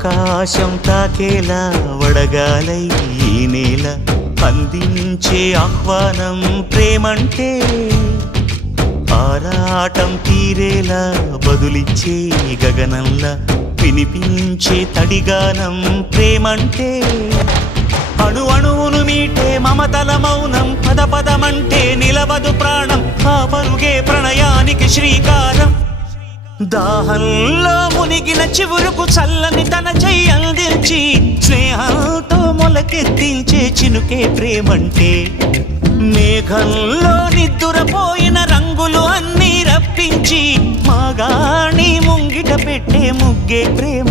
ఆకాశం తాకేలా వడగాలై ఈ నేల అందించే ఆహ్వానం ప్రేమంటే ఆరాటం తీరేలా బదులిచ్చే గగనంలా వినిపించే తడిగానం ప్రేమంటే అణు అణువును మీటే మమతల మౌనం పద పదమంటే నిలవదు ప్రాణం ఆ పరుగే ప్రణయానికి శ్రీకారం దాహంలో మునిగిన చివురుకు చల్లని తన చెయ్యి అందించి స్నేహంతో మొలకెత్తించే చినుకే ప్రేమంటే మేఘంలో నిద్దురపోయిన రంగులు అన్నీ రప్పించి మాగాణి ముంగిట పెట్టే ముగ్గే ప్రేమ